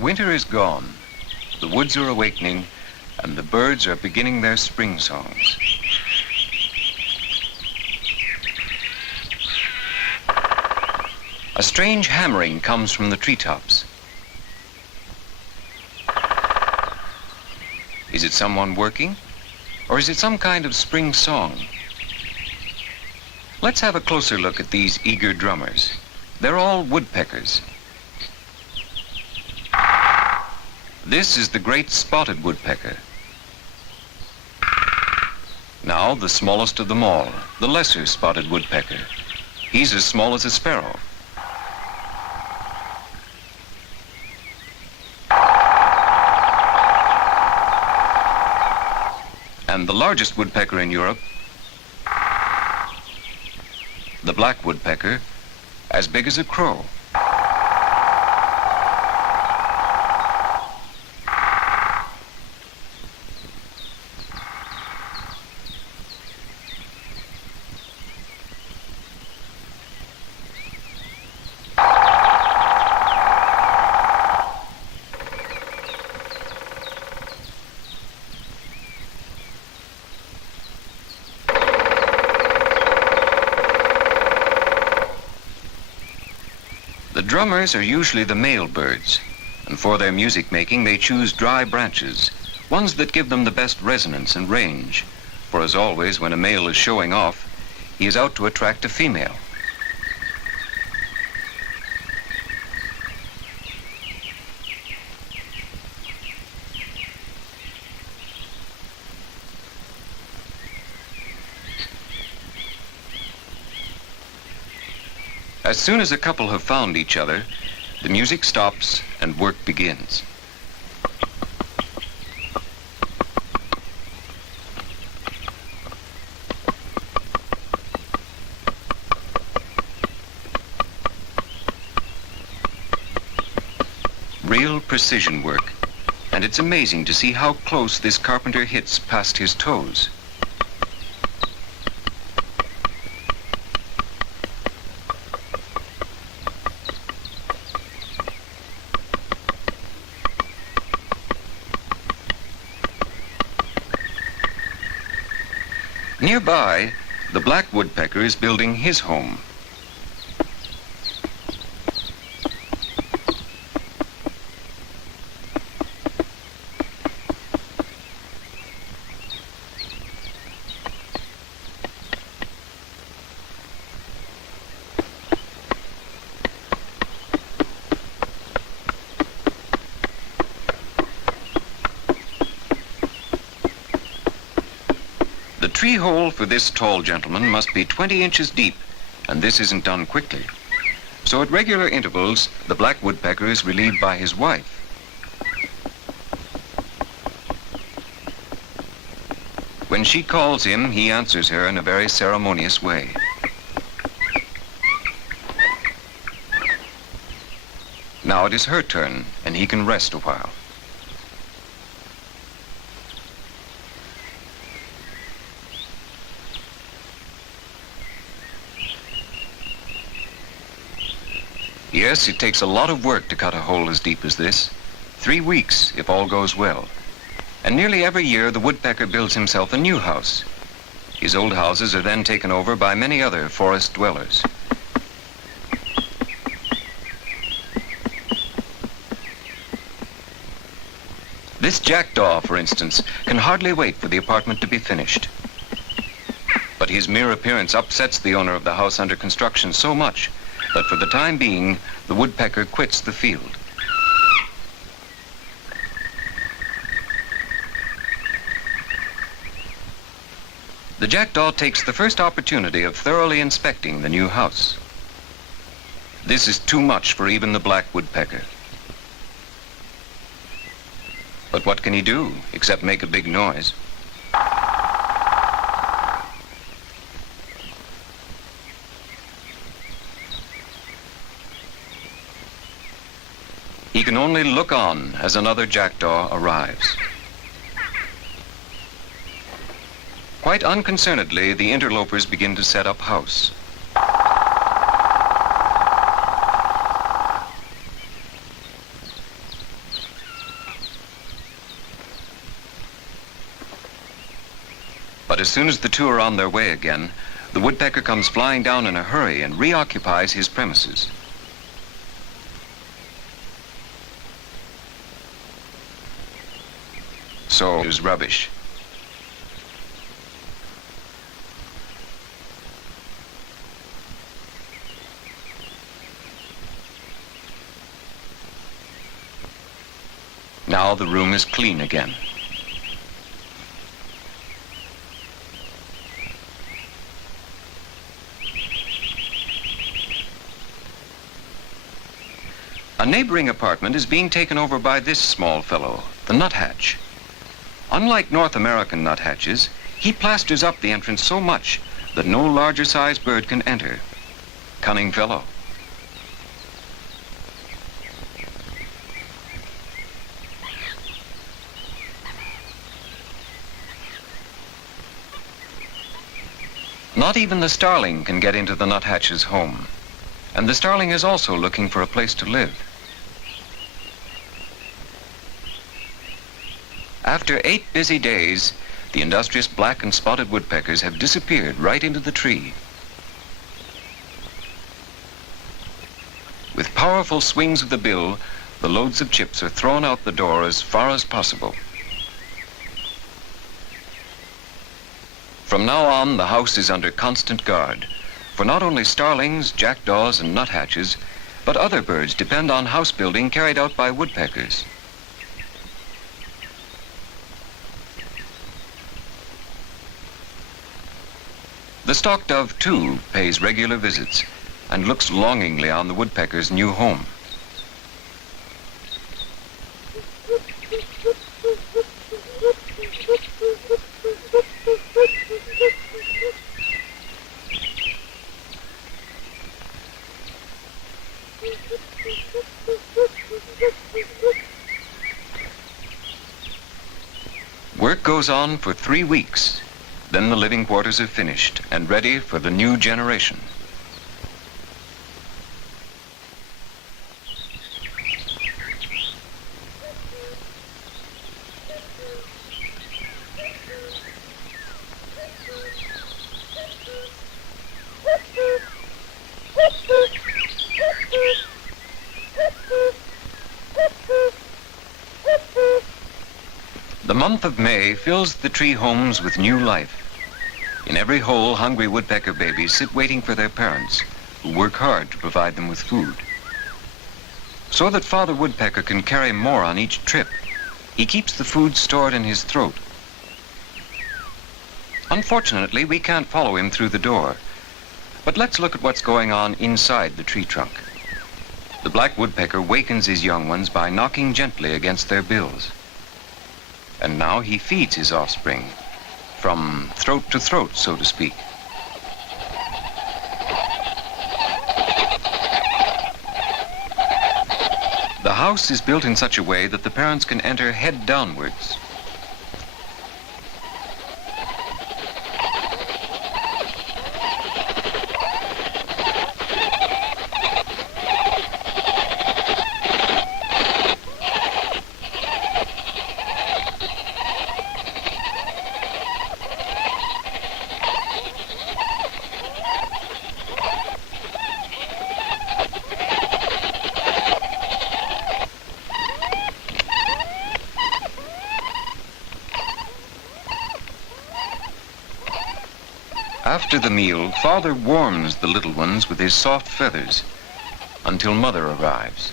Winter is gone, the woods are awakening, and the birds are beginning their spring songs. A strange hammering comes from the treetops. Is it someone working, or is it some kind of spring song? Let's have a closer look at these eager drummers. They're all woodpeckers. This is the great spotted woodpecker. Now the smallest of them all, the lesser spotted woodpecker. He's as small as a sparrow. And the largest woodpecker in Europe, the black woodpecker, as big as a crow. The drummers are usually the male birds, and for their music making they choose dry branches, ones that give them the best resonance and range, for as always when a male is showing off, he is out to attract a female. As soon as a couple have found each other, the music stops and work begins. Real precision work, and it's amazing to see how close this carpenter hits past his toes. Nearby, the black woodpecker is building his home. The tree hole for this tall gentleman must be 20 inches deep, and this isn't done quickly. So at regular intervals, the black woodpecker is relieved by his wife. When she calls him, he answers her in a very ceremonious way. Now it is her turn, and he can rest a while. Yes, it takes a lot of work to cut a hole as deep as this. 3 weeks, if all goes well. And nearly every year, the woodpecker builds himself a new house. His old houses are then taken over by many other forest dwellers. This jackdaw, for instance, can hardly wait for the apartment to be finished. But his mere appearance upsets the owner of the house under construction so much that for the time being, the woodpecker quits the field. The jackdaw takes the first opportunity of thoroughly inspecting the new house. This is too much for even the black woodpecker. But what can he do except make a big noise? He can only look on as another jackdaw arrives. Quite unconcernedly, the interlopers begin to set up house. But as soon as the two are on their way again, the woodpecker comes flying down in a hurry and reoccupies his premises. So is rubbish. Now the room is clean again. A neighboring apartment is being taken over by this small fellow, the nuthatch. Unlike North American nuthatches, he plasters up the entrance so much that no larger sized bird can enter. Cunning fellow. Not even the starling can get into the nuthatch's home, and the starling is also looking for a place to live. After 8 busy days, the industrious black and spotted woodpeckers have disappeared right into the tree. With powerful swings of the bill, the loads of chips are thrown out the door as far as possible. From now on, the house is under constant guard, for not only starlings, jackdaws, and nuthatches, but other birds depend on house building carried out by woodpeckers. The stock dove, too, pays regular visits and looks longingly on the woodpecker's new home. Work goes on for 3 weeks. Then the living quarters are finished and ready for the new generation. The month of May fills the tree homes with new life. In every hole, hungry woodpecker babies sit waiting for their parents, who work hard to provide them with food. So that Father Woodpecker can carry more on each trip, he keeps the food stored in his throat. Unfortunately, we can't follow him through the door. But let's look at what's going on inside the tree trunk. The black woodpecker wakens his young ones by knocking gently against their bills. And now he feeds his offspring, from throat to throat, so to speak. The house is built in such a way that the parents can enter head downwards. After the meal, Father warms the little ones with his soft feathers until Mother arrives.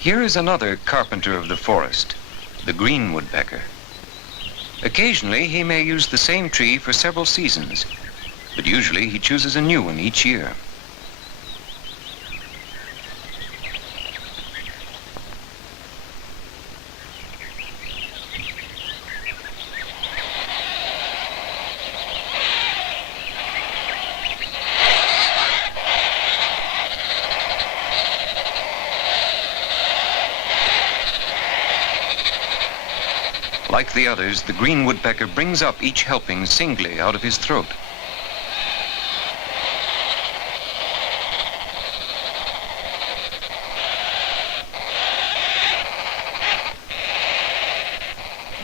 Here is another carpenter of the forest, the green woodpecker. Occasionally, he may use the same tree for several seasons, but usually he chooses a new one each year. Like the others, the green woodpecker brings up each helping singly out of his throat.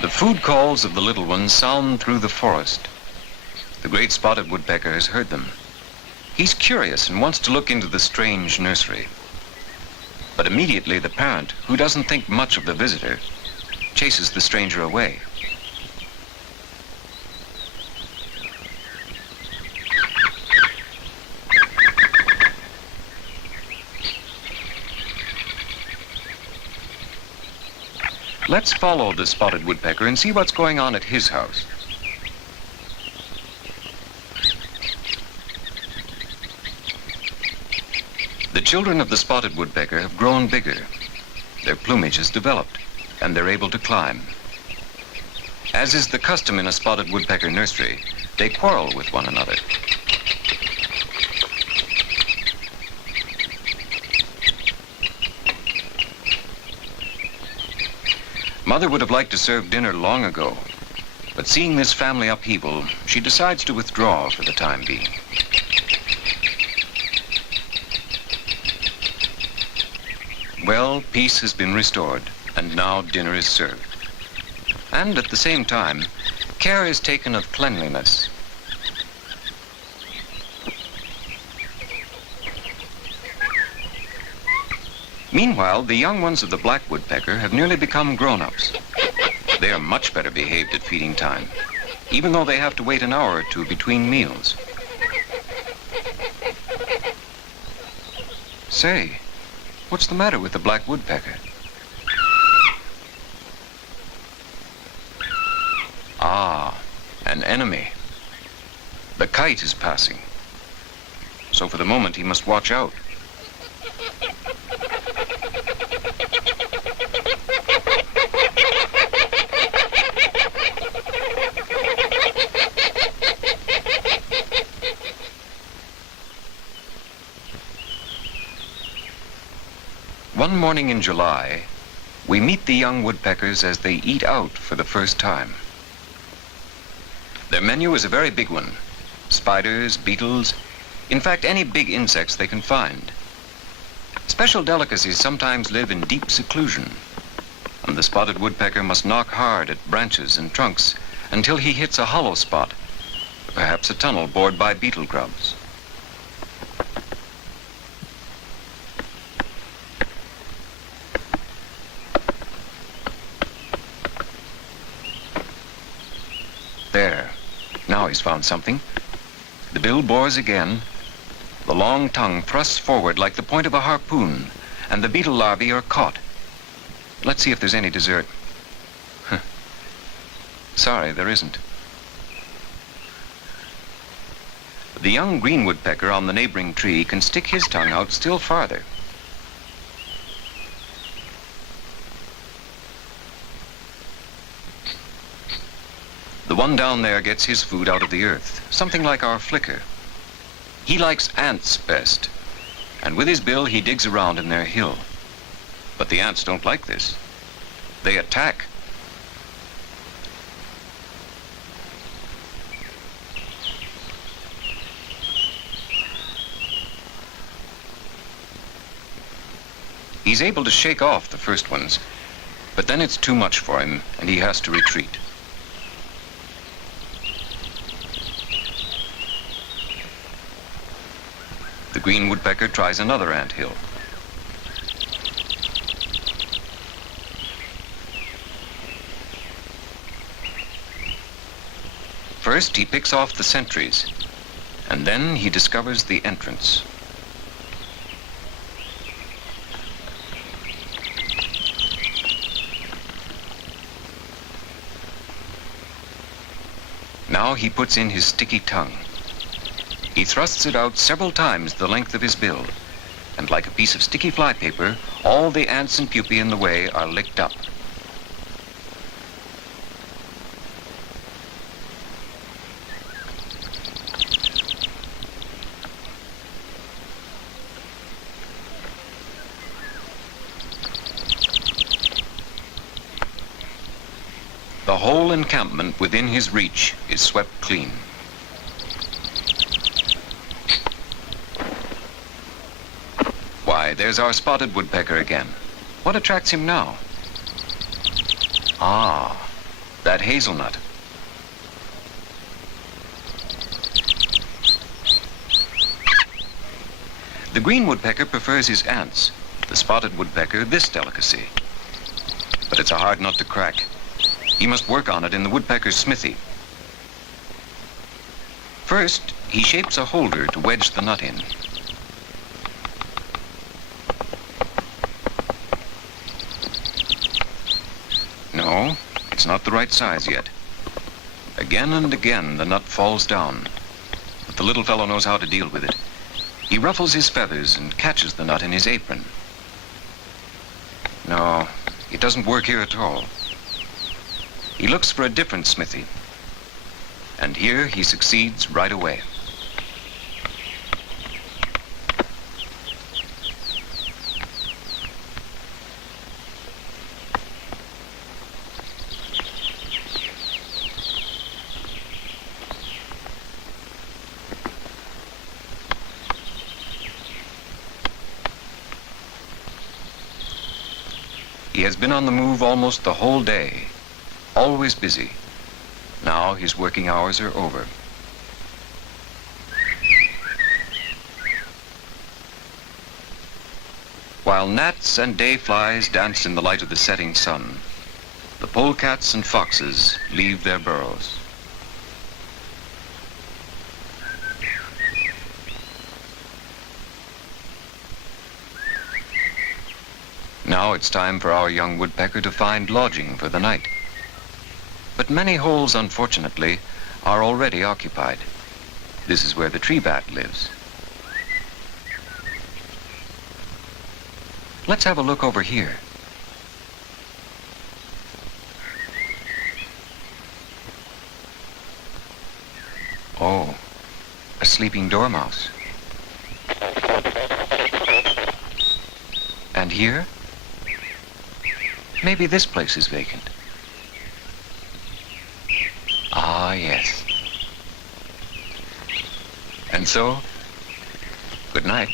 The food calls of the little ones sound through the forest. The great spotted woodpecker has heard them. He's curious and wants to look into the strange nursery. But immediately the parent, who doesn't think much of the visitor, chases the stranger away. Let's follow the spotted woodpecker and see what's going on at his house. The children of the spotted woodpecker have grown bigger. Their plumage has developed, and they're able to climb. As is the custom in a spotted woodpecker nursery, they quarrel with one another. Mother would have liked to serve dinner long ago, but seeing this family upheaval, she decides to withdraw for the time being. Well, peace has been restored, and now dinner is served. And at the same time, care is taken of cleanliness. Meanwhile, the young ones of the black woodpecker have nearly become grown-ups. They are much better behaved at feeding time, even though they have to wait an hour or two between meals. Say, what's the matter with the black woodpecker? Ah, an enemy. The kite is passing. So for the moment, he must watch out. One morning in July, we meet the young woodpeckers as they eat out for the first time. Their menu is a very big one. Spiders, beetles, in fact, any big insects they can find. Special delicacies sometimes live in deep seclusion, and the spotted woodpecker must knock hard at branches and trunks until he hits a hollow spot, perhaps a tunnel bored by beetle grubs. There. Now he's found something. The bill bores again. The long tongue thrusts forward like the point of a harpoon, and the beetle larvae are caught. Let's see if there's any dessert. Sorry, there isn't. The young green woodpecker on the neighboring tree can stick his tongue out still farther. The one down there gets his food out of the earth, something like our flicker. He likes ants best, and with his bill he digs around in their hill. But the ants don't like this. They attack. He's able to shake off the first ones, but then it's too much for him, and he has to retreat. The green woodpecker tries another ant hill. First, he picks off the sentries, and then he discovers the entrance. Now he puts in his sticky tongue. He thrusts it out several times the length of his bill, and like a piece of sticky flypaper, all the ants and pupae in the way are licked up. The whole encampment within his reach is swept clean. Why, there's our spotted woodpecker again. What attracts him now? Ah, that hazelnut. The green woodpecker prefers his ants. The spotted woodpecker, this delicacy. But it's a hard nut to crack. He must work on it in the woodpecker's smithy. First, he shapes a holder to wedge the nut in. No, it's not the right size yet. Again and again, the nut falls down. But the little fellow knows how to deal with it. He ruffles his feathers and catches the nut in his apron. No, it doesn't work here at all. He looks for a different smithy. And here he succeeds right away. He has been on the move almost the whole day, always busy. Now his working hours are over. While gnats and dayflies dance in the light of the setting sun, the polecats and foxes leave their burrows. Now it's time for our young woodpecker to find lodging for the night. But many holes, unfortunately, are already occupied. This is where the tree bat lives. Let's have a look over here. Oh, a sleeping dormouse. And here? Maybe this place is vacant. Ah, yes. And so, good night.